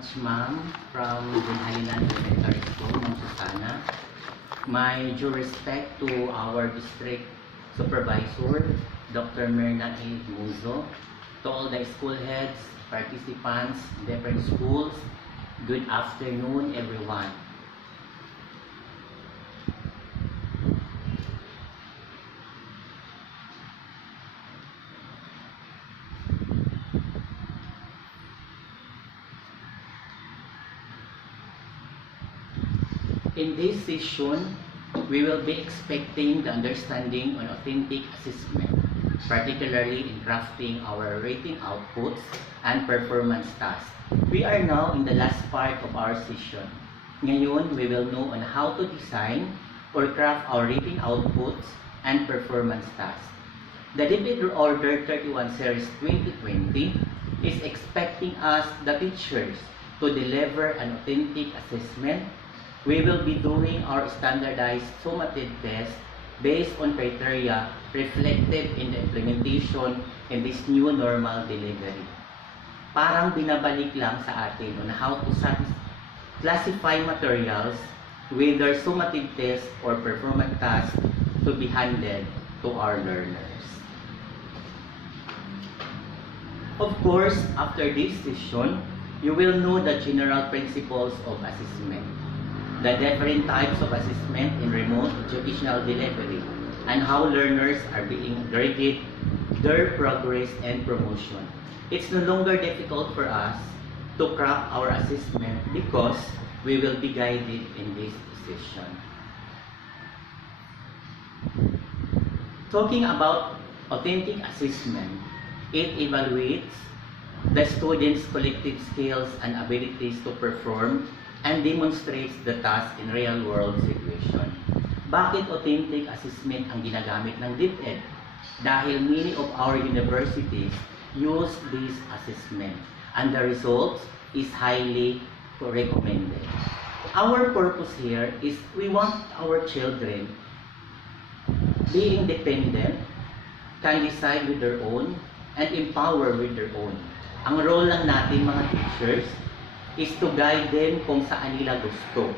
much, ma'am, from Bunhalinan Elementary School, Ma'am Susana. My due respect to our district supervisor, Dr. Myrna A. Muzo, to all the school heads, participants, different schools, good afternoon, everyone. In this session, we will be expecting the understanding on authentic assessment, particularly in crafting our rating outputs and performance tasks. We are now in the last part of our session. Ngayon, we will know on how to design or craft our rating outputs and performance tasks. The Debit Order 31 Series 2020 is expecting us, the teachers, to deliver an authentic assessment. We will be doing our standardized summative test based on criteria reflected in the implementation in this new normal delivery. Parang binabalik lang sa atin on how to classify materials, whether summative test or performance task to be handed to our learners. Of course, after this session, you will know the general principles of assessment, the different types of assessment in remote educational delivery, and how learners are being graded, their progress and promotion. It's no longer difficult for us to craft our assessment because we will be guided in this session. Talking about authentic assessment, it evaluates the students' collective skills and abilities to perform and demonstrates the task in real-world situation. Bakit authentic assessment ang ginagamit ng DepEd? Dahil many of our universities use this assessment and the results is highly recommended. Our purpose here is we want our children being dependent, can decide with their own, and empower with their own. Ang role lang natin mga teachers is to guide them kung saan nila gusto.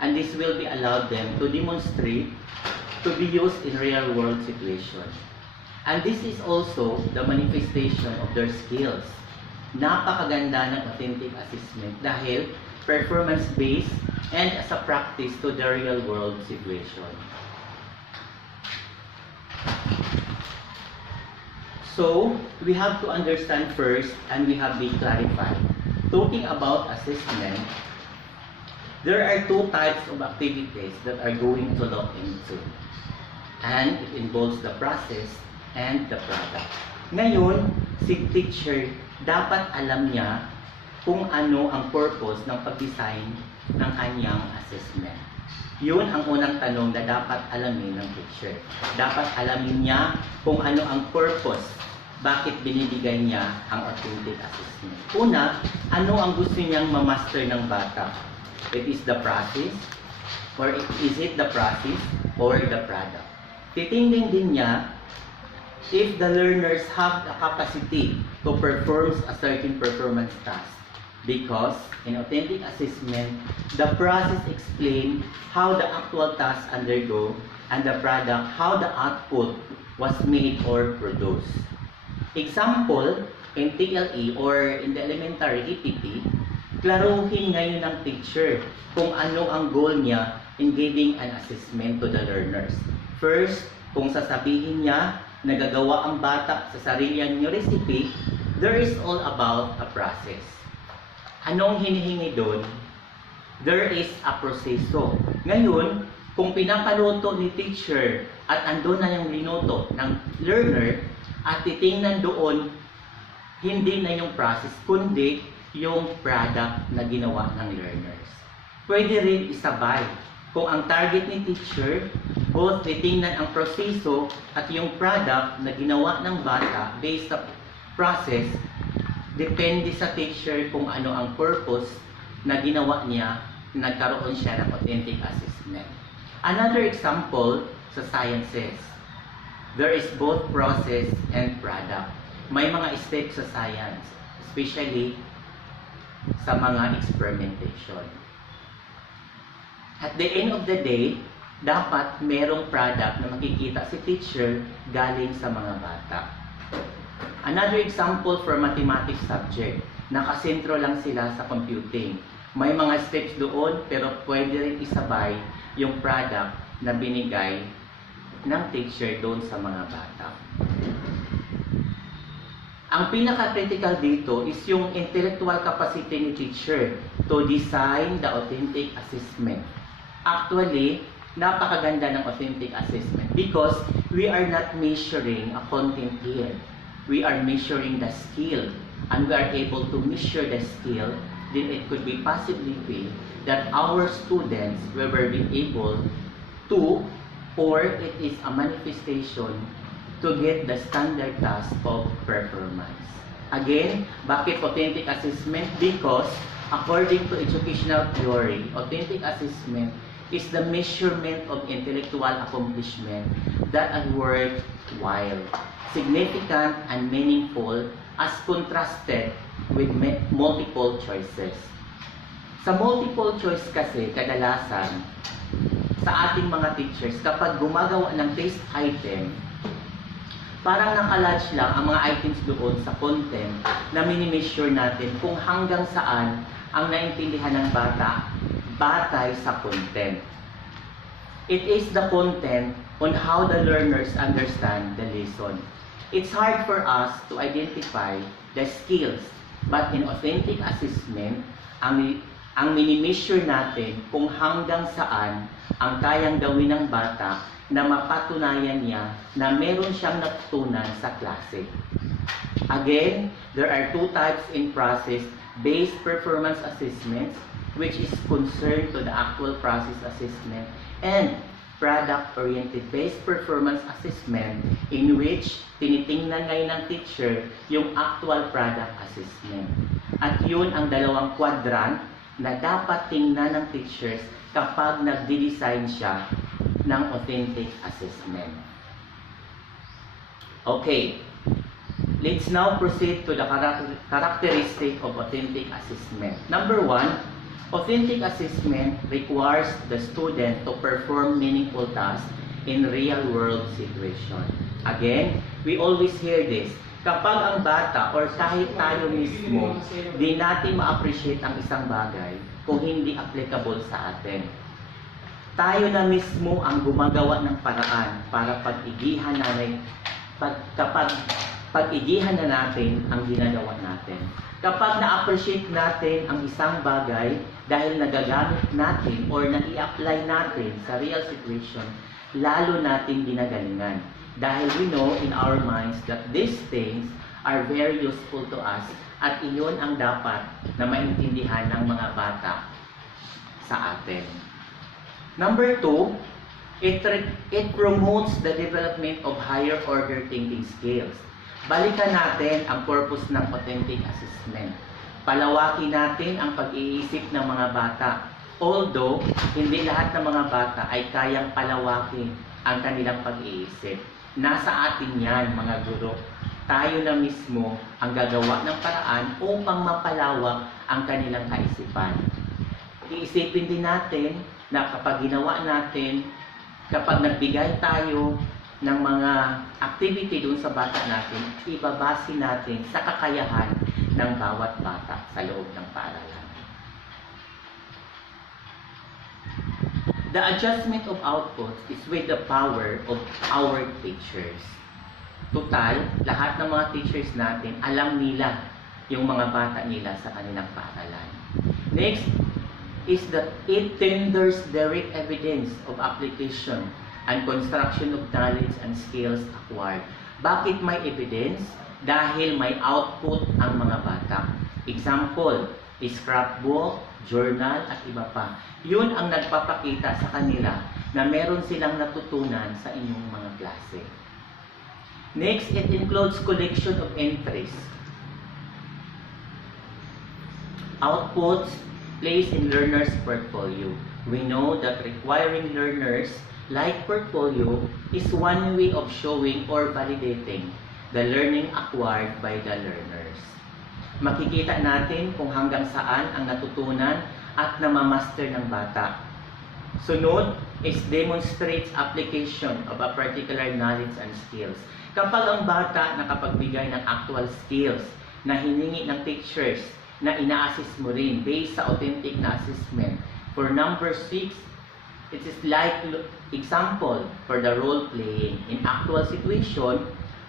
And this will be allowed them to demonstrate to be used in real-world situations. And this is also the manifestation of their skills. Napakaganda ng authentic assessment dahil performance-based and as a practice to the real-world situation. So, we have to understand first and we have been clarified. Talking about assessment, there are two types of activities that are going to look into. And it involves the process and the product. Ngayon, si teacher, dapat alam niya kung ano ang purpose ng pag-design ng kanyang assessment. Yun ang unang tanong na dapat alamin ng teacher. Dapat alamin niya kung ano ang purpose, bakit binibigay niya ang authentic assessment. Una, ano ang gusto niyang ma-master ng bata? It is the process, or is it the process or the product? Titingnan din niya if the learners have the capacity to perform a certain performance task. Because in authentic assessment, the process explains how the actual task undergo and the product, how the output was made or produced. Example, in TLE or in the elementary EPP, klaruhin ngayon ng teacher kung ano ang goal niya in giving an assessment to the learners. First, kung sasabihin niya, nagagawa ang bata sa sarili niyang recipe, there is all about a process. Anong hinihingi doon? There is a proseso. Ngayon, kung pinapaluto ni teacher at andun na yung linuto ng learner, at titingnan doon, hindi na yung process, kundi yung product na ginawa ng learners. Pwede rin isabay. Kung ang target ni teacher, both titingnan ang proseso at yung product na ginawa ng bata based sa process, depende sa teacher kung ano ang purpose na ginawa niya, nagkaroon siya ng authentic assessment. Another example sa sciences. There is both process and product. May mga steps sa science, especially sa mga experimentation. At the end of the day, dapat merong product na makikita si teacher galing sa mga bata. Another example for mathematics subject, nakasentro lang sila sa computing. May mga steps doon pero pwede rin isabay yung product na binigay ng teacher doon sa mga bata. Ang pinaka-critical dito is yung intellectual capacity ni teacher to design the authentic assessment. Actually, napakaganda ng authentic assessment because we are not measuring a content here. We are measuring the skill, and we are able to measure the skill, then it could be possibly be that our students will be able to, or it is a manifestation to get the standard task of performance. Again, bakit authentic assessment? Because according to educational theory, authentic assessment is the measurement of intellectual accomplishment that are worthwhile, significant, and meaningful as contrasted with multiple choices. Sa multiple choice kasi, kadalasan, sa ating mga teachers, kapag gumagawa ng test item, parang nakalodge lang ang mga items doon sa content na minimeasure natin kung hanggang saan ang naintindihan ng bata batay sa content. It is the content on how the learners understand the lesson. It's hard for us to identify the skills, but in authentic assessment, ang minimeasure natin kung hanggang saan ang kayang gawin ng bata na mapatunayan niya na meron siyang natutunan sa klase. Again, there are two types in process-based performance assessments, which is concerned to the actual process assessment, and product-oriented based performance assessment in which tinitingnan ngayon ng teacher yung actual product assessment. At yun ang dalawang quadrant na dapat tingnan ng teachers kapag nagde-design siya ng authentic assessment. Okay, let's now proceed to the characteristic of authentic assessment. Number one, authentic assessment requires the student to perform meaningful tasks in real-world situation. Again, we always hear this. Kapag ang bata or kahit tayo mismo, di natin ma-appreciate ang isang bagay kung hindi applicable sa atin. Tayo na mismo ang gumagawa ng paraan para pag-igihan na natin ang ginagawa natin. Kapag na-appreciate natin ang isang bagay dahil nagagamit natin or na-i-apply natin sa real situation, lalo natin ginagalingan. Dahil we know in our minds that these things are very useful to us at iyon ang dapat na maintindihan ng mga bata sa atin. Number two, it promotes the development of higher order thinking skills. Balikan natin ang purpose ng authentic assessment. Palawakin natin ang pag-iisip ng mga bata. Although, hindi lahat ng mga bata ay kayang palawakin ang kanilang pag-iisip. Nasa atin yan, mga guro. Tayo na mismo ang gagawa ng paraan upang mapalawak ang kanilang kaisipan. Iisipin din natin na kapag ginawa natin, kapag nagbigay tayo ng mga activity doon sa bata natin, ibabase natin sa kakayahan ng bawat bata sa loob ng paaralan. The adjustment of outputs is with the power of our teachers. Total, lahat ng mga teachers natin, alam nila yung mga bata nila sa kanilang paaralan. Next is that it tenders direct evidence of application and construction of knowledge and skills acquired. Bakit may evidence? Dahil may output ang mga bata. Example, scrapbook, journal, at iba pa. Yun ang nagpapakita sa kanila na meron silang natutunan sa inyong mga klase. Next, it includes collection of entries. Outputs placed in learners' portfolio. We know that requiring learners like portfolio is one way of showing or validating the learning acquired by the learners. Makikita natin kung hanggang saan ang natutunan at namamaster ng bata. Sunod is demonstrates application of a particular knowledge and skills. Kapag ang bata nakapagbigay ng actual skills na hiningi ng teachers na ina-assist mo rin based sa authentic na assessment. For number 6, it is like example for the role playing. In actual situation,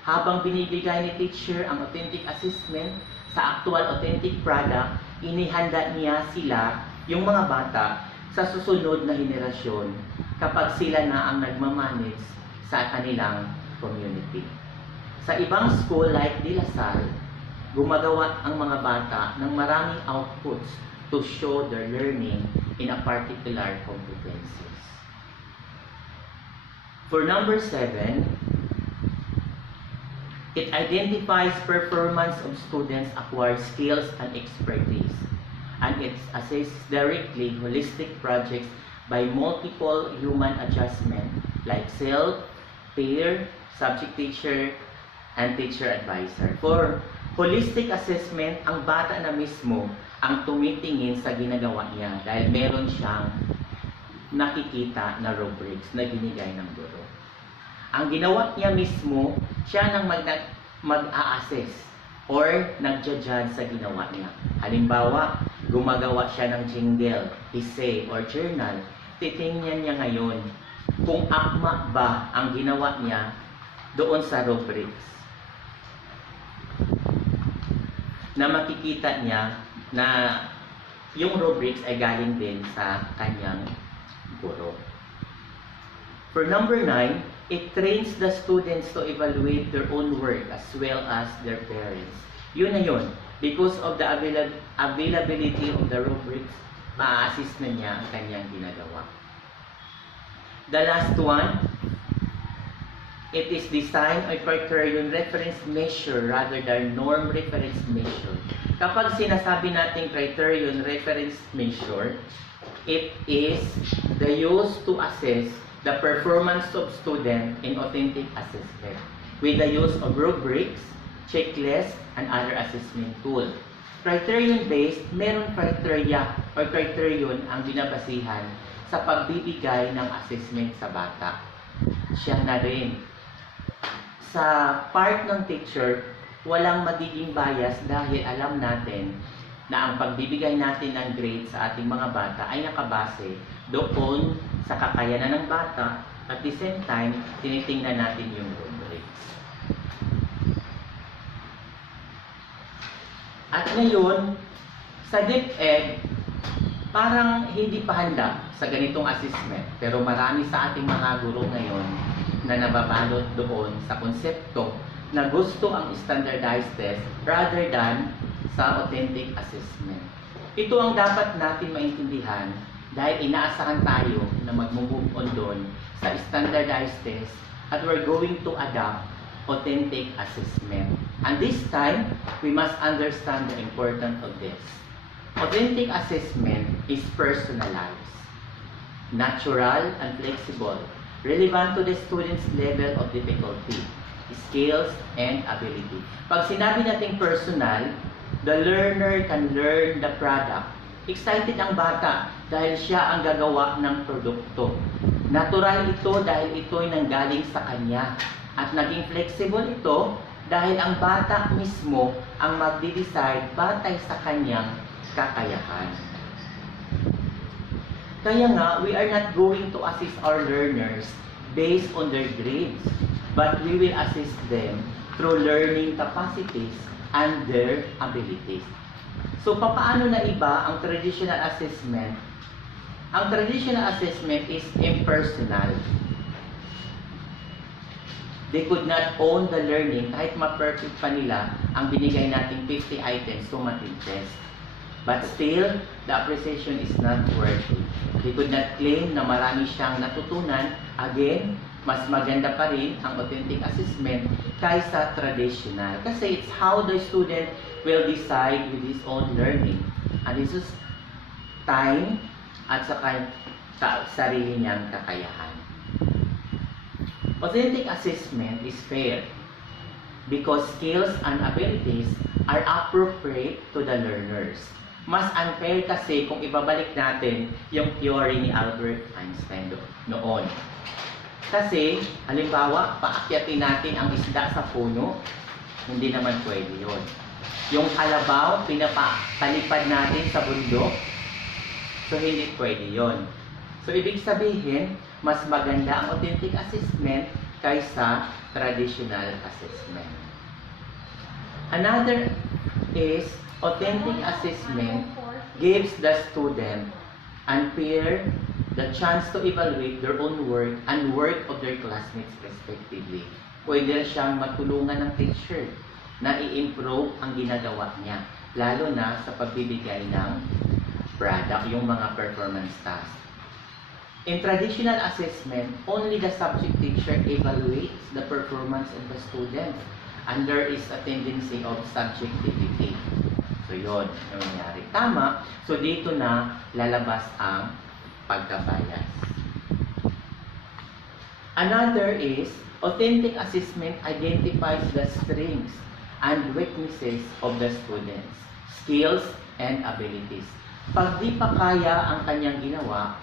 habang binibigay ni teacher ang authentic assessment sa actual authentic product, inihanda niya sila, yung mga bata, sa susunod na henerasyon kapag sila na ang nagmamanage sa kanilang community. Sa ibang school like De La Salle, gumagawa ang mga bata ng maraming outputs to show their learning in a particular competencies. For number 7, it identifies performance of students' acquired skills and expertise, and it assesses directly holistic projects by multiple human adjustment like self, peer, subject teacher, and teacher advisor. For holistic assessment, ang bata na mismo ang tumitingin sa ginagawa niya dahil meron siyang nakikita na rubrics na binigay ng guro. Ang ginawa niya mismo, siya nang mag-a-assess or nagja-judge sa ginawa niya. Halimbawa, gumagawa siya ng jingle, essay, or journal, titingnan niya ngayon kung akma ba ang ginawa niya doon sa rubrics. Na makikita niya na yung rubrics ay galing din sa kanyang guro. For number 9, it trains the students to evaluate their own work as well as their parents. Yun na yun. Because of the availability of the rubrics, ma-assist na niya ang kanyang ginagawa. The last one, it is design a criterion reference measure rather than norm reference measure. Kapag sinasabi natin criterion reference measure, it is the use to assess the performance of student in authentic assessment with the use of rubrics, checklists, and other assessment tool. Criterion-based, meron criteria or criterion ang binabasihan sa pagbibigay ng assessment sa bata. Siya na rin. Sa part ng teacher, walang magiging bias dahil alam natin na ang pagbibigay natin ng grade sa ating mga bata ay nakabase doon sa kakayanan ng bata at the same time, tinitingnan natin yung rubrics. At ngayon, sa DepEd, parang hindi pa handa sa ganitong assessment. Pero marami sa ating mga guro ngayon na nababalot doon sa konsepto na gusto ang standardized test rather than sa authentic assessment. Ito ang dapat natin maintindihan dahil inaasahan tayo na mag-move on doon sa standardized test at we're going to adopt authentic assessment. And this time, we must understand the importance of this. Authentic assessment is personalized, natural, and flexible, relevant to the student's level of difficulty, skills, and ability. Pag sinabi natin personal, the learner can learn the product. Excited ang bata dahil siya ang gagawa ng produkto. Natural ito dahil ito'y nanggaling sa kanya. At naging flexible ito dahil ang bata mismo ang magde-decide batay sa kanyang kakayahan. Kaya nga, we are not going to assist our learners based on their grades, but we will assist them through learning capacities and their abilities. So, papaano na iba ang traditional assessment? Ang traditional assessment is impersonal. They could not own the learning kahit ma-perfect pa nila ang binigay nating 50 items to matin test. But still, the appreciation is not worthy. They could not claim na marami siyang natutunan. Again, mas maganda pa rin ang authentic assessment kaysa traditional. Kasi it's how the student will decide with his own learning. And this is time at saka sarili niyang kakayahan. Authentic assessment is fair because skills and abilities are appropriate to the learners. Mas unfair kasi kung ibabalik natin yung theory ni Albert Einstein noon. Kasi, halimbawa, paakyatin natin ang isda sa puno, hindi naman pwede yun. Yung kalabaw, pinapalipad natin sa bundok, so hindi pwede yun. So, ibig sabihin, mas maganda ang authentic assessment kaysa traditional assessment. Another is, authentic assessment gives the student and peer the chance to evaluate their own work and work of their classmates respectively. Pwede siyang matulungan ng teacher na i-improve ang ginagawa niya, lalo na sa pagbibigay ng product, yung mga performance tasks. In traditional assessment, only the subject teacher evaluates the performance of the students, and there is a tendency of subjectivity. So yun, yung nangyari. Tama, so dito na lalabas ang pagkabias. Another is, authentic assessment identifies the strengths and weaknesses of the students, skills and abilities. Pag di pa kaya ang kanyang ginawa,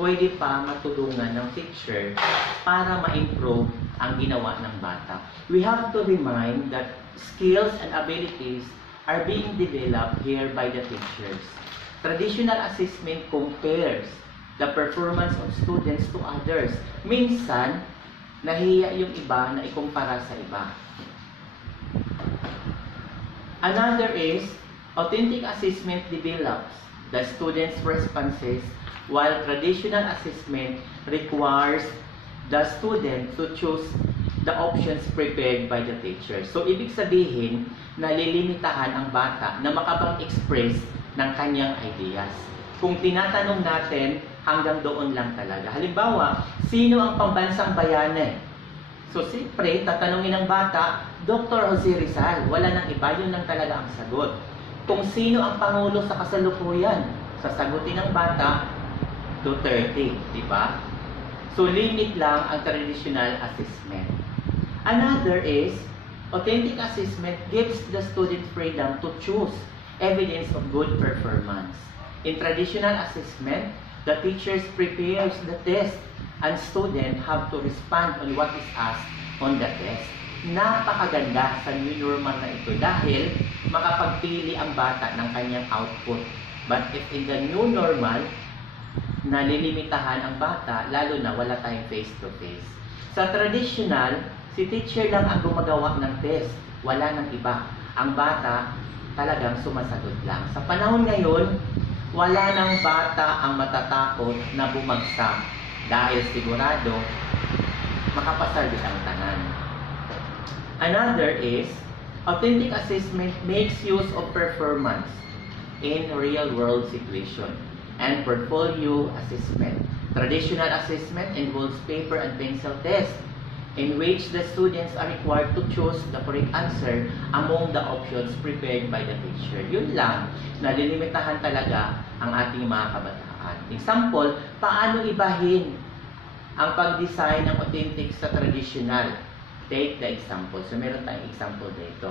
pwede pa matulungan ng teacher para ma-improve ang ginawa ng bata. We have to remind that skills and abilities are being developed here by the teachers. Traditional assessment compares the performance of students to others. Minsan, nahiya yung iba na ikumpara sa iba. Another is, authentic assessment develops the students' responses, while traditional assessment requires the student to choose the options prepared by the teacher. So, ibig sabihin, nalilimitahan ang bata na makapag-express ng kanyang ideas. Kung tinatanong natin, hanggang doon lang talaga. Halimbawa, sino ang pambansang bayani? So, siyempre, tatanungin ng bata, Dr. Jose Rizal, wala nang iba, yun lang talaga ang sagot. Kung sino ang pangulo sa kasalukuyan, sasagutin ng bata, Duterte, di ba? So, limit lang ang traditional assessment. Another is, authentic assessment gives the student freedom to choose evidence of good performance. In traditional assessment, the teachers prepares the test and students have to respond on what is asked on the test. Napakaganda sa new normal na ito dahil makapagpili ang bata ng kanyang output. But if in the new normal, nalilimitahan ang bata, lalo na wala tayong face-to-face. Sa traditional, si teacher lang ang gumagawa ng test, wala nang iba. Ang bata talagang sumasagot lang. Sa panahon ngayon, wala nang bata ang matatakot na bumagsak dahil sigurado makapasarbit ang tanan. Another is, authentic assessment makes use of performance in real-world situation and portfolio assessment. Traditional assessment involves paper and pencil test in which the students are required to choose the correct answer among the options prepared by the teacher. Yun lang, nalilimitahan talaga ang ating mga kabataan. Example, paano ibahin ang pag-design ng authentic sa traditional? Take the example. So, meron tayong example dito.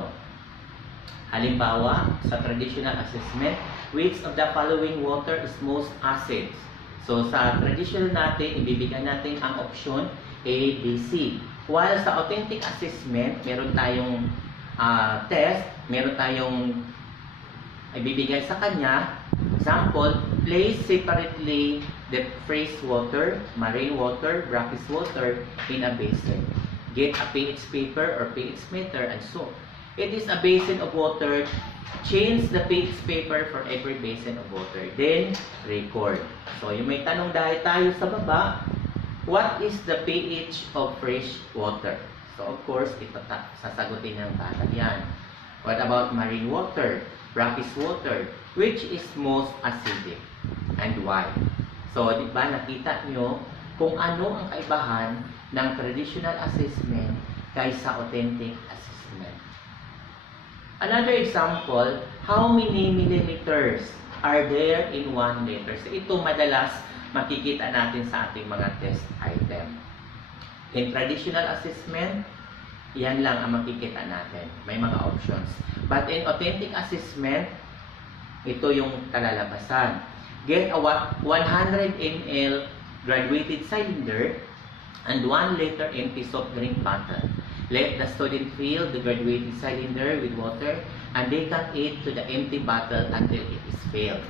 Halimbawa, sa traditional assessment, which of the following water is most acid? So, sa traditional natin, ibibigay natin ang option A, B, C. While sa authentic assessment, meron tayong test, meron tayong ibibigay sa kanya. Example, place separately the fresh water, marine water, brackish water in a basin. Get a pH paper or pH meter and so. It is a basin of water. Change the pH paper for every basin of water. Then, record. So, yung may tanong dahil tayo sa baba, what is the pH of fresh water? So, of course, sasagutin ng bata yan. What about marine water? Brackish water? Which is most acidic? And why? So, di ba nakita nyo kung ano ang kaibahan ng traditional assessment kaysa authentic assessment. Another example, how many milliliters are there in 1 liter? So, ito madalas makikita natin sa ating mga test item. In traditional assessment, Yan lang ang makikita natin. May mga options. But in authentic assessment, ito yung kalalabasan. Get a 100 ml graduated cylinder and 1 liter empty soft drink bottle. Let the student fill the graduated cylinder with water and decant it to the empty bottle until it is filled.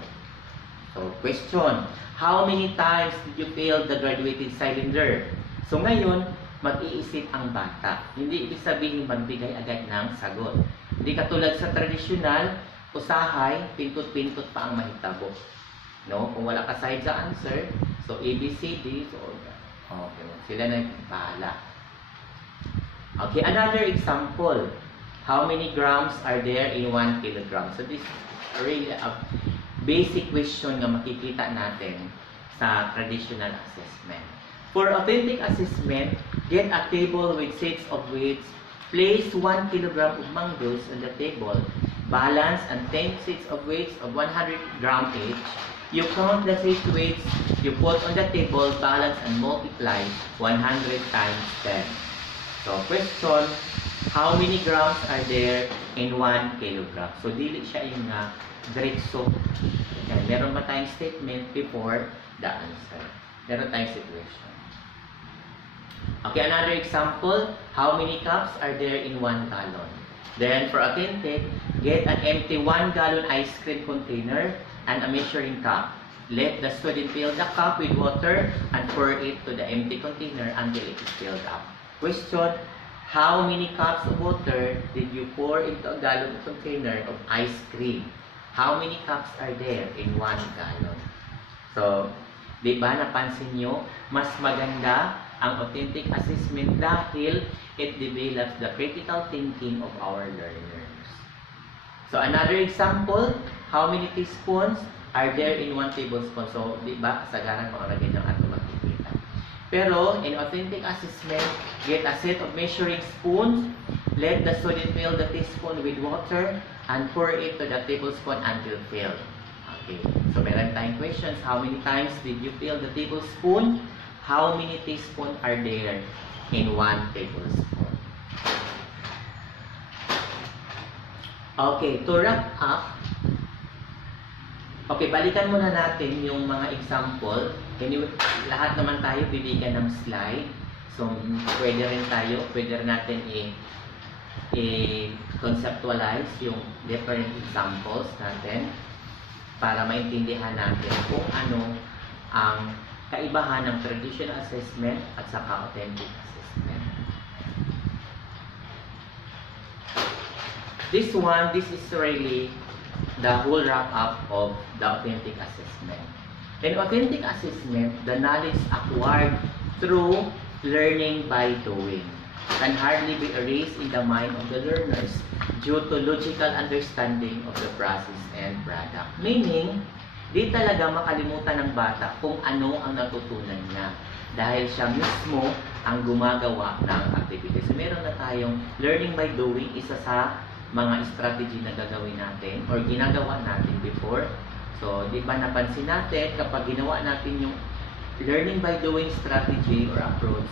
So, question, how many times did you fill the graduated cylinder? So, ngayon, mag-iisip ang bata. Hindi ibig sabihin magbigay agad ng sagot. Hindi katulad sa tradisyonal, usahay, pintot-pintot pa ang mahitabo. No? Kung wala ka side sa answer, so A, B, C, D, so okay, sila na yung bahala. Okay, another example. How many grams are there in 1 kilogram? So this is really a basic question na makikita natin sa traditional assessment. For authentic assessment, get a table with sets of weights. Place 1 kilogram of mangoes on the table. Balance and 10 sets of weights of 100 gram each. You count the set weights you put on the table, balance and multiply 100 times 10. So question, how many grams are there in 1 kilogram? So dili siya yung diretso. Okay, meron ba tayong statement before the answer? Meron tayong situation. Okay, another example, how many cups are there in 1 gallon? Then for authentic, get an empty 1 gallon ice cream container and a measuring cup. Let the student fill the cup with water and pour it to the empty container until it is filled up. Question, how many cups of water did you pour into a gallon container of ice cream? How many cups are there in 1 gallon? So, di ba napansin nyo, mas maganda ang authentic assessment dahil it develops the critical thinking of our learners. So, another example, how many teaspoons are there in 1 tablespoon? So, di ba, sagaran mga lagay ng ato makikita. Pero, in authentic assessment, get a set of measuring spoons, let the student fill the teaspoon with water, and pour it to the tablespoon until filled. Okay, so meron tayong questions. How many times did you fill the tablespoon? How many teaspoons are there in 1 tablespoon? Okay, to wrap up, okay, balikan muna natin yung mga example. Lahat naman tayo bibigyan ng slide. So, pwede rin natin i-conceptualize yung different examples natin para maintindihan natin kung ano ang kaibahan ng traditional assessment at saka authentic assessment. This is really the whole wrap-up of the authentic assessment. In authentic assessment, the knowledge acquired through learning by doing can hardly be erased in the mind of the learners due to logical understanding of the process and product. Meaning, di talaga makalimutan ng bata kung ano ang natutunan niya dahil siya mismo ang gumagawa ng activity. So, meron na tayong learning by doing, isa sa mga strategy na gagawin natin or ginagawa natin before. So, di ba napansin natin kapag ginawa natin yung learning by doing strategy or approach,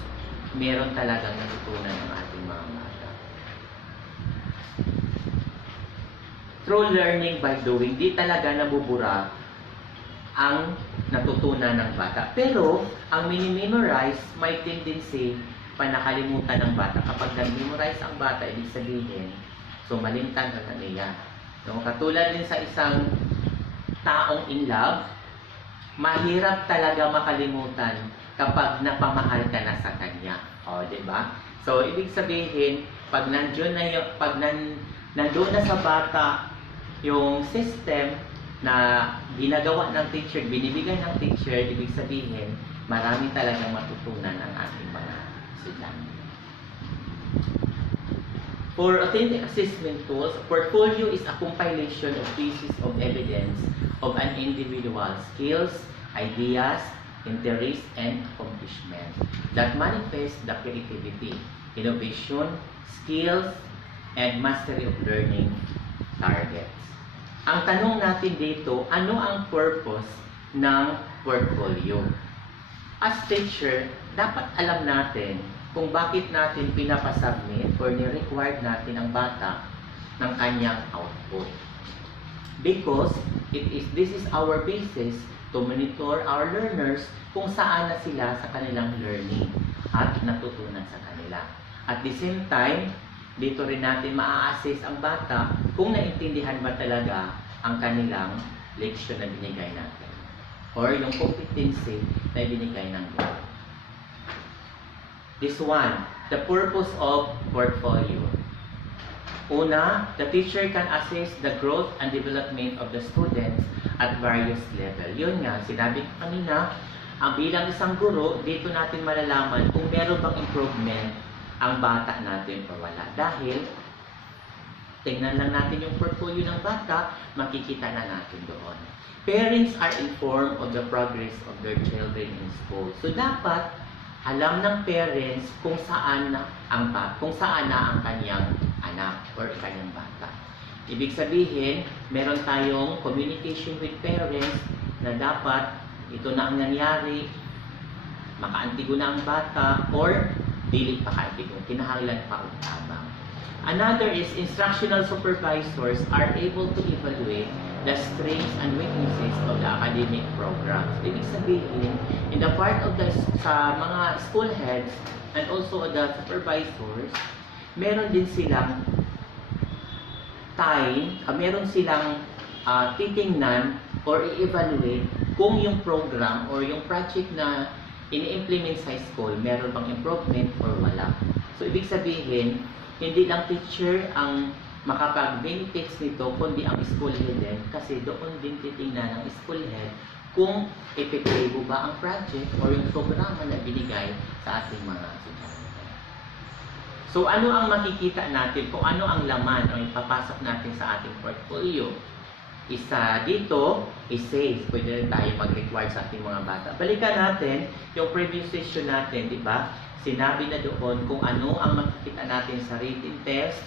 meron talagang natutunan ng ating mga bata. Through learning by doing, di talaga nabubura ang natutunan ng bata. Pero, ang minimemorize may tendency pa nakalimutan ng bata. Kapag nag-memorize ang bata, ibig sabihin, so malimtan ka niya. So, katulad din sa isang taong in love, mahirap talaga makalimutan kapag napamahal ka na sa kanya. O, di ba? So, ibig sabihin, pag nandoon na sa bata yung system na ginagawa ng teacher, binibigay ng teacher, ibig sabihin, marami talagang matutunan ang ating mga estudyante. For authentic assessment tools, a portfolio is a compilation of pieces of evidence of an individual's skills, ideas, interests, and accomplishment that manifest the creativity, innovation, skills, and mastery of learning targets. Ang tanong natin dito, ano ang purpose ng portfolio? As teacher, dapat alam natin kung bakit natin pinapasubmit or ni-required natin ang bata ng kanyang output. Because this is our basis to monitor our learners kung saan na sila sa kanilang learning at natutunan sa kanila. At the same time, dito rin natin maa-assess ang bata kung naintindihan ba talaga ang kanilang leksyon na binigay natin or yung competency na binigay ng guro. This one, the purpose of portfolio. Una, the teacher can assess the growth and development of the students at various level. Yun nga, sinabi ko kanina, ang bilang isang guro, dito natin malalaman kung meron bang improvement ang bata natin o wala. Dahil, tingnan lang natin yung portfolio ng bata, makikita na natin doon. Parents are informed of the progress of their children in school. So, dapat alam ng parents kung saan na ang kanyang anak or kanyang bata. Ibig sabihin, meron tayong communication with parents na dapat ito na ang nangyari, makaantigo na ang bata, or dili pa kaantigo, kinahanglan pa utabang. Another is instructional supervisors are able to evaluate the strengths and weaknesses of the academic programs. Ibig sabihin, in the part of sa mga school heads and also the supervisors, meron din silang meron silang titingnan or i-evaluate kung yung program or yung project na ini-implement sa school, meron bang improvement or wala. So, ibig sabihin, hindi lang teacher ang makapag-benefits nito, kundi ang school head din, kasi doon din titingnan ng school head kung epektibo ba ang project or yung programa na binigay sa ating mga estudyante. So, ano ang makikita natin kung ano ang laman o ipapasok natin sa ating portfolio? Isa dito, essays. Pwede rin tayo mag-require sa ating mga bata. Balikan natin yung previous session natin, di ba? Sinabi na doon kung ano ang makikita natin sa written test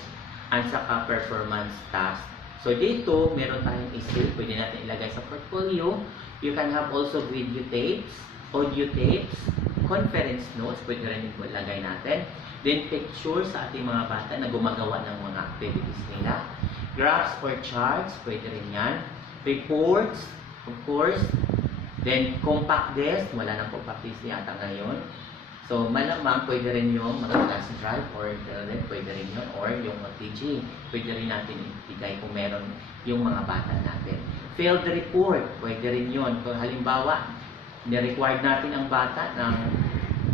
at saka performance task. So dito, meron tayong essay. Pwede natin ilagay sa portfolio. You can have also video tapes, audio tapes, conference notes. Pwede rin ilagay natin. Then pictures sa ating mga bata na gumagawa ng mga activities nila. Graphs or charts, pwede rin yan. Reports, of course. Then compact desk, wala nang compact desk yata ngayon. So malamang pwede rin yung mga class drive or internet, pwede rin yun. Or yung OTG, pwede rin natin ibigay kung meron yung mga bata natin. Field report, pwede rin yun. Kung halimbawa, ni-required natin ang bata ng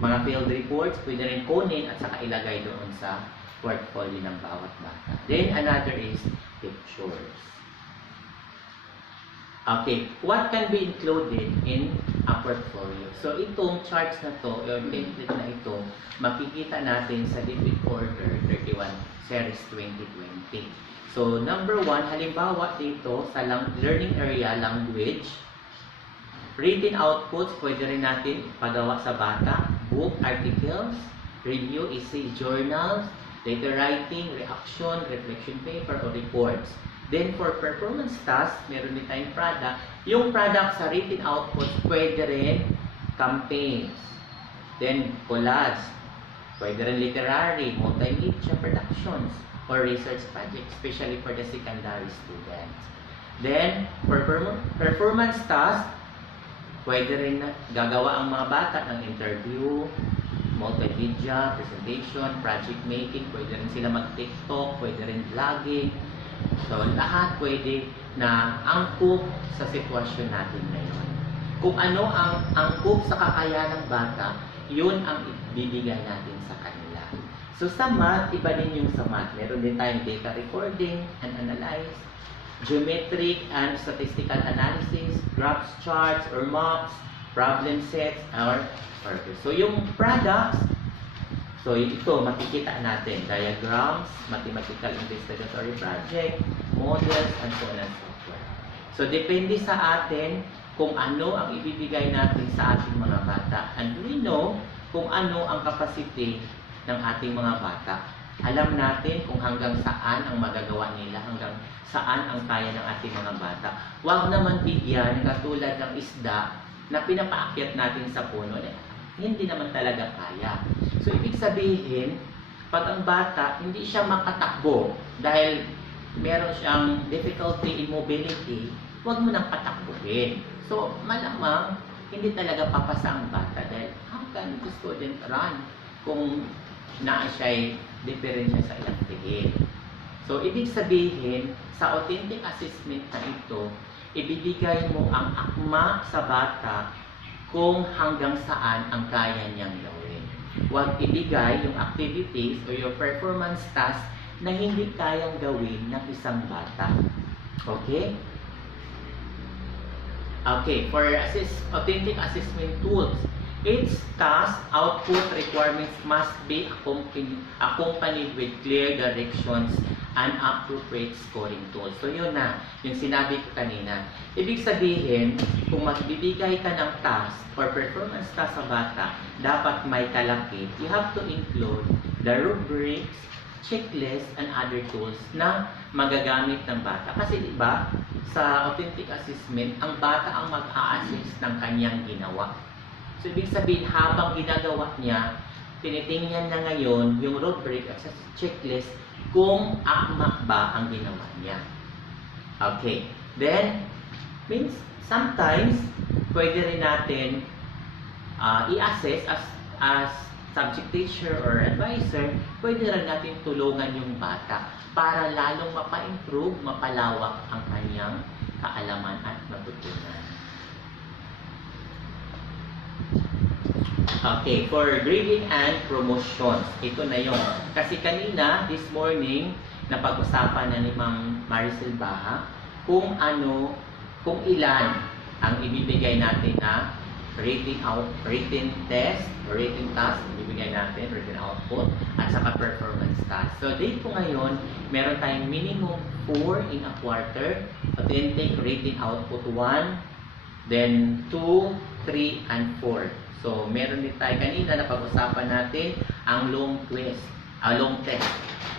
mga field reports, pwede rin kunin at saka ilagay doon sa portfolio ng bawat bata. Then another is pictures. Okay, what can be included in a portfolio? So itong charts na to, yung template na ito, makikita natin sa Debit Order 31 Series 2020. So number 1, halimbawa dito sa learning area language, written outputs, pwede rin natin pagawa sa bata, book, articles, review, essay, journals, letter writing, reaction, reflection paper, or reports. Then, for performance task, meron din tayong product. Yung product sa written outputs, pwede rin campaigns. Then, collage. Pwede rin literary, multimedia productions, or research projects, especially for the secondary students. Then, for performance task, pwede rin gagawa ang mga bata ng interview, multimedia, presentation, project making, pwede rin sila mag-TikTok, pwede rin vlogging. So, lahat pwede na angkop sa sitwasyon natin ngayon. Kung ano ang angkop sa kakayahan ng bata, yun ang ibibigay natin sa kanila. So, sa math, iba din yung sa math. Meron din tayong data recording and analyze, geometric and statistical analysis, graphs, charts, or maps, problem sets, or purpose. So, yung products, so ito, makikita natin, diagrams, mathematical investigatory project, models, and so on and so forth. So, depende sa atin kung ano ang ibibigay natin sa ating mga bata. And we know kung ano ang capacity ng ating mga bata. Alam natin kung hanggang saan ang magagawa nila, hanggang saan ang kaya ng ating mga bata. Huwag naman bigyan katulad ng isda na pinapaakyat natin sa puno. hindi naman talaga kaya. So, ibig sabihin, pag ang bata, hindi siya makatakbo dahil meron siyang difficulty in mobility, huwag mo nang patakbuhin. So, malamang, hindi talaga papasa ang bata dahil how can the student run kung naa siya'y diferensya sa ilang tingin. So, ibig sabihin, sa authentic assessment na ito, ibibigay mo ang akma sa bata kung hanggang saan ang kaya niyang gawin. Huwag ibigay yung activities o yung performance task na hindi kayang gawin ng isang bata. Okay? Okay, for authentic assessment tools, each task output requirements must be accompanied with clear directions and appropriate scoring tools. So yun na, yung sinabi ko kanina. Ibig sabihin, kung magbibigay ka ng task or performance task sa bata, dapat may kalakip. You have to include the rubrics, checklist, and other tools na magagamit ng bata. Kasi diba, sa authentic assessment, ang bata ang mag-a-assess ng kanyang ginawa. So, ibig sabihin, habang ginagawa niya, tinitingnan niya ngayon yung rubric at sa checklist kung akma ba ang ginawa niya. Okay. Then, means, sometimes, pwede rin natin i-assess as subject teacher or advisor, pwede rin natin tulungan yung bata para lalong mapa-improve, mapalawak ang kanyang kaalaman at matutunan. Okay, for grading and promotions, ito na yun. Kasi kanina, this morning, napag-usapan na ni Ma'am Maricel Baha kung ilan ang ibibigay natin na written test, or written task, ibibigay natin, written output, at saka performance task. So, date po ngayon, meron tayong minimum 4 in a quarter, authentic written output 1, then 2, 3, and 4. So, meron din tayo kanina na pag-usapan natin ang long test.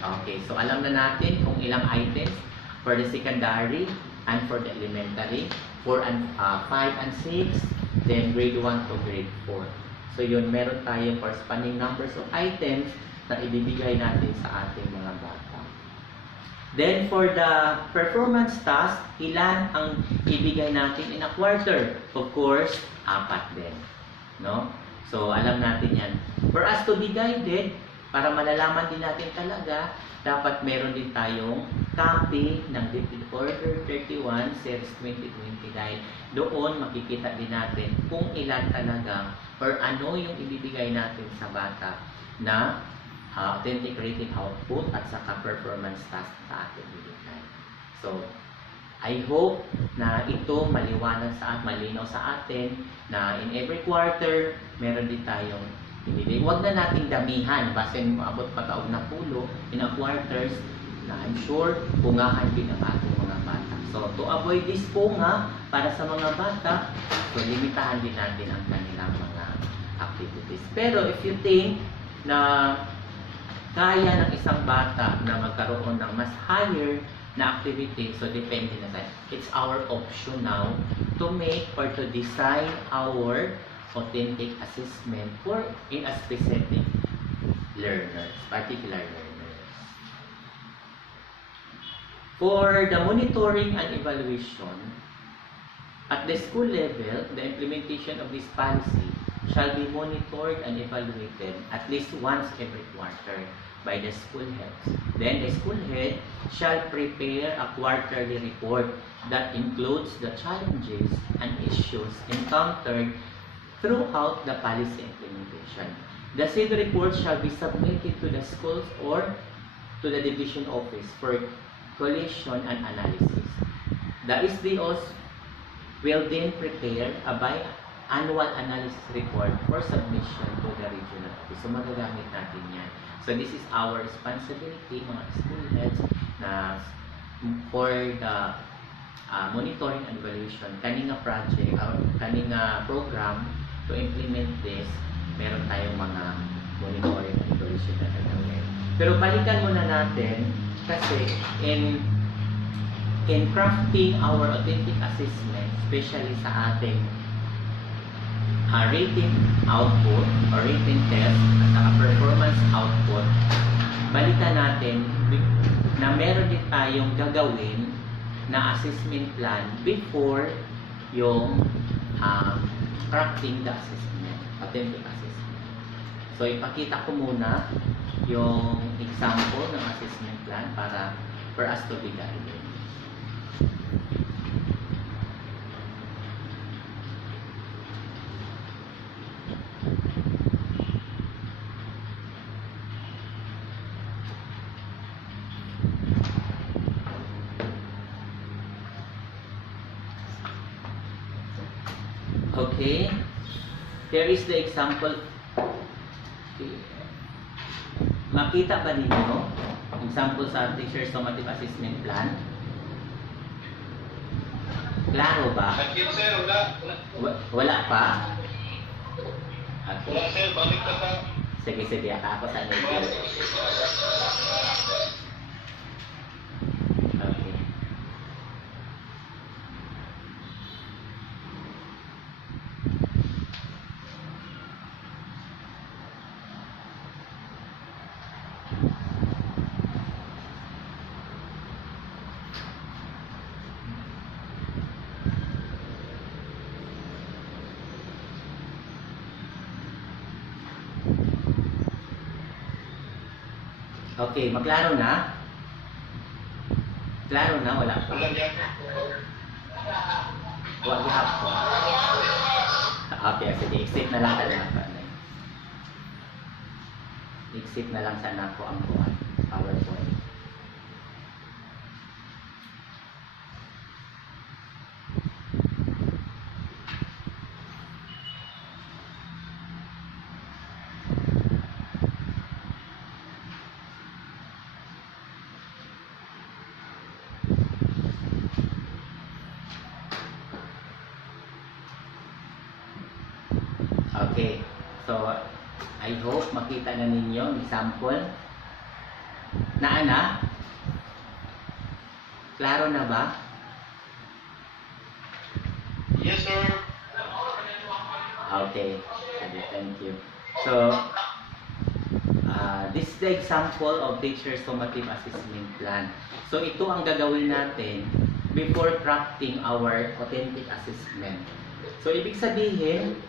Okay, so alam na natin kung ilang items for the secondary and for the elementary, 5 and 6, then grade 1 to grade 4. So yun, meron tayong corresponding numbers of items na ibibigay natin sa ating mga bata. Then for the performance task, ilan ang ibigay natin in a quarter? Of course, 4 din. No? So alam natin yan. For us to be guided, para malalaman din natin talaga, dapat meron din tayong copy ng Dictated Order 31 Series 2020 dahil doon makikita din natin kung ilan talaga or ano yung ibibigay natin sa bata na authentic rating output at saka performance task sa ating bibigay. So, I hope na ito malinaw sa atin na in every quarter meron din tayong ibibigay. Huwag na nating damihan base maabot pataog na pulo in a quarters na I'm sure pungahan din ang ating mga bata. So to avoid this punga para sa mga bata, so limitahan din natin ang kanilang mga activities. Pero if you think na kaya ng isang bata na magkaroon ng mas higher na activity, so depende na tayo. It's our option now to make or to design our authentic assessment for in a specific learners, particular learners. For the monitoring and evaluation, at the school level, the implementation of this policy shall be monitored and evaluated at least once every quarter by the school heads. Then the school head shall prepare a quarterly report that includes the challenges and issues encountered throughout the policy implementation. The said report shall be submitted to the schools or to the division office for collation and analysis. The SDOs will then prepare a biannual analysis report for submission to the regional office. So magagamit natin yan. So this is our responsibility, mga school heads, na for the monitoring and evaluation, kaninga project, kaninga program to implement this, meron tayong mga monitoring and evaluation na gagawin. Pero balikan muna natin kasi in crafting our authentic assessment, especially sa ating written output or written test at saka performance output, balikan natin na meron din tayong gagawin na assessment plan before yung crafting the assessment, authentic assessment. So ipakita ko muna yung example ng assessment plan para for us to be guided. Okay, here is the example. Makita ba ninyo example sa teacher summative assessment plan? Klaro ba? Wala pa? Okay. Wala sir, balik ka sa... Sige, ako sa video. Okay. Okay, maklaro na? Klaro na? Wala pa? Wala yan. Wala pa. Okay, sige, exit na lang talaga. Exit na lang sana ako ang PowerPoint. Okay, so I hope makita na ninyo ang example. Na? Klaro na ba? Yes sir. Okay, thank you. So, this is the example of teacher summative assessment plan. So, ito ang gagawin natin before crafting our authentic assessment. So, ibig sabihin,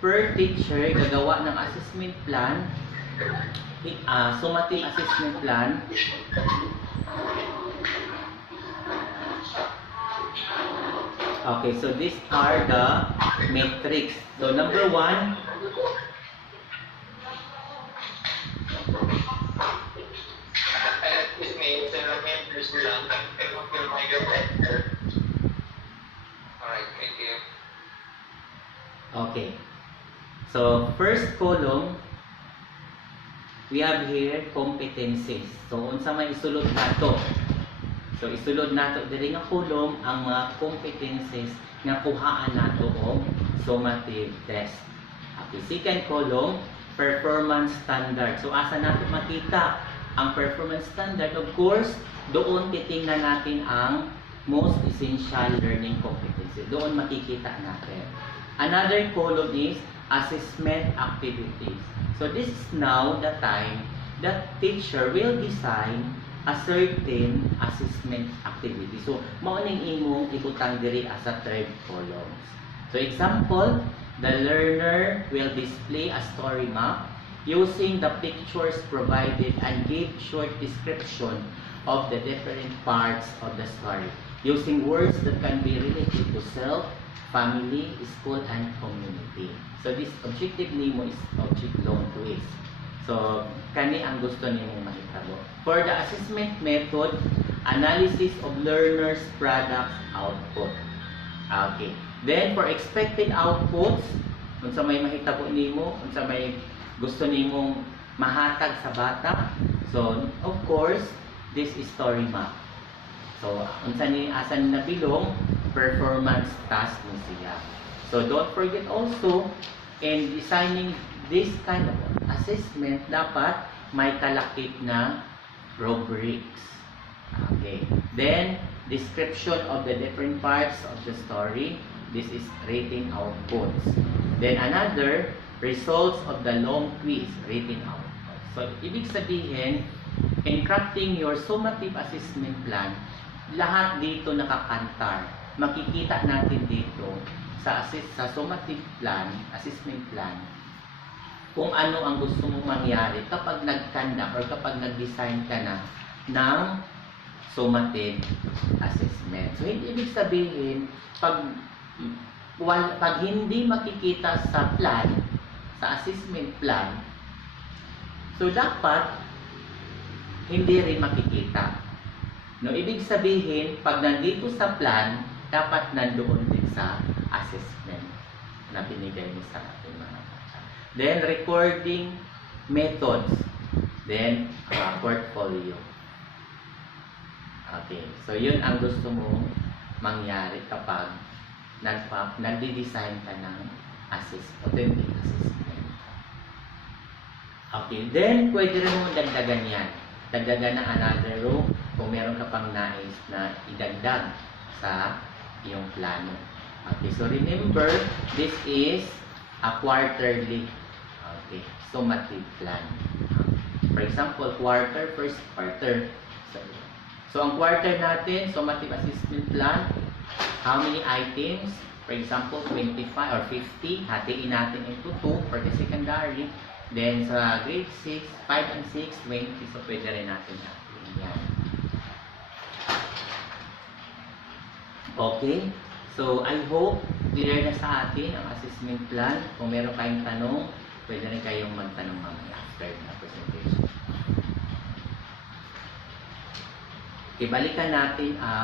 per teacher, gagawa ng assessment plan, summative assessment plan. Okay, so these are the metrics. So, number 1, Excuse me, sir, members lang. Alright, thank you. okay. So, first column, we have here competencies. So, unsa may isulod nato? So, isulod nato diri nga column ang mga competencies nga kuhaan nato og summative test. Okay, second column, performance standard. So, asa nato makita ang performance standard? Of course, doon titingnan natin ang most essential learning competencies. Doon makikita natin. Another column is assessment activities. So this is now the time that teacher will design a certain assessment activity. So mao ning imong ibutang diri as a third columns. So example, the learner will display a story map using the pictures provided and give short description of the different parts of the story using words that can be related to self, family, school, and community. So this objective nimo is object long quiz. So kani ang gusto nimo mahitabo. For the assessment method, analysis of learners' products output. Okay. Then for expected outputs, unsa may mahitabo nimo, unsa may gusto nimong mahatag sa bata. So of course, this is story map. So unsa ni asa ni nabilong performance task mo siya. So don't forget also, in designing this kind of assessment, dapat may kalakip na rubrics. Okay. Then, description of the different parts of the story. This is rating outputs. Then another, results of the long quiz, rating outputs. So, ibig sabihin, in crafting your summative assessment plan, lahat dito nakakantar. Makikita natin dito sa summative plan, assessment plan, kung ano ang gusto mong mangyari kapag nag-conduct or kapag nag-design ka na ng summative assessment. So, ibig sabihin, pag hindi makikita sa plan, sa assessment plan, so dapat hindi rin makikita. No, ibig sabihin, pag nandito sa plan, dapat nandoon din sa assessment na binigay mo sa ating mga bata. Then, recording methods. Then, portfolio. Okay. So, yun ang gusto mong mangyari kapag nagdi-design ka ng authentic assessment. Okay. Then, pwede rin mo dagdagan yan. Dagdagan ng another row kung meron ka pang nais na idagdag sa iyong plano. Okay. So, remember, this is a quarterly summative plan. For example, first quarter. So, ang quarter natin, summative assessment plan, how many items? For example, 25 or 50, hatiin natin into 2 for the secondary. Then, sa grade 6, 5 and 6, 20. So, pwede rin natin hatiin yan. Okay? So, I hope clear na sa atin ang assessment plan. Kung meron kayong tanong, pwede rin kayong magtanong mamaya after the presentation. Okay, balikan natin ang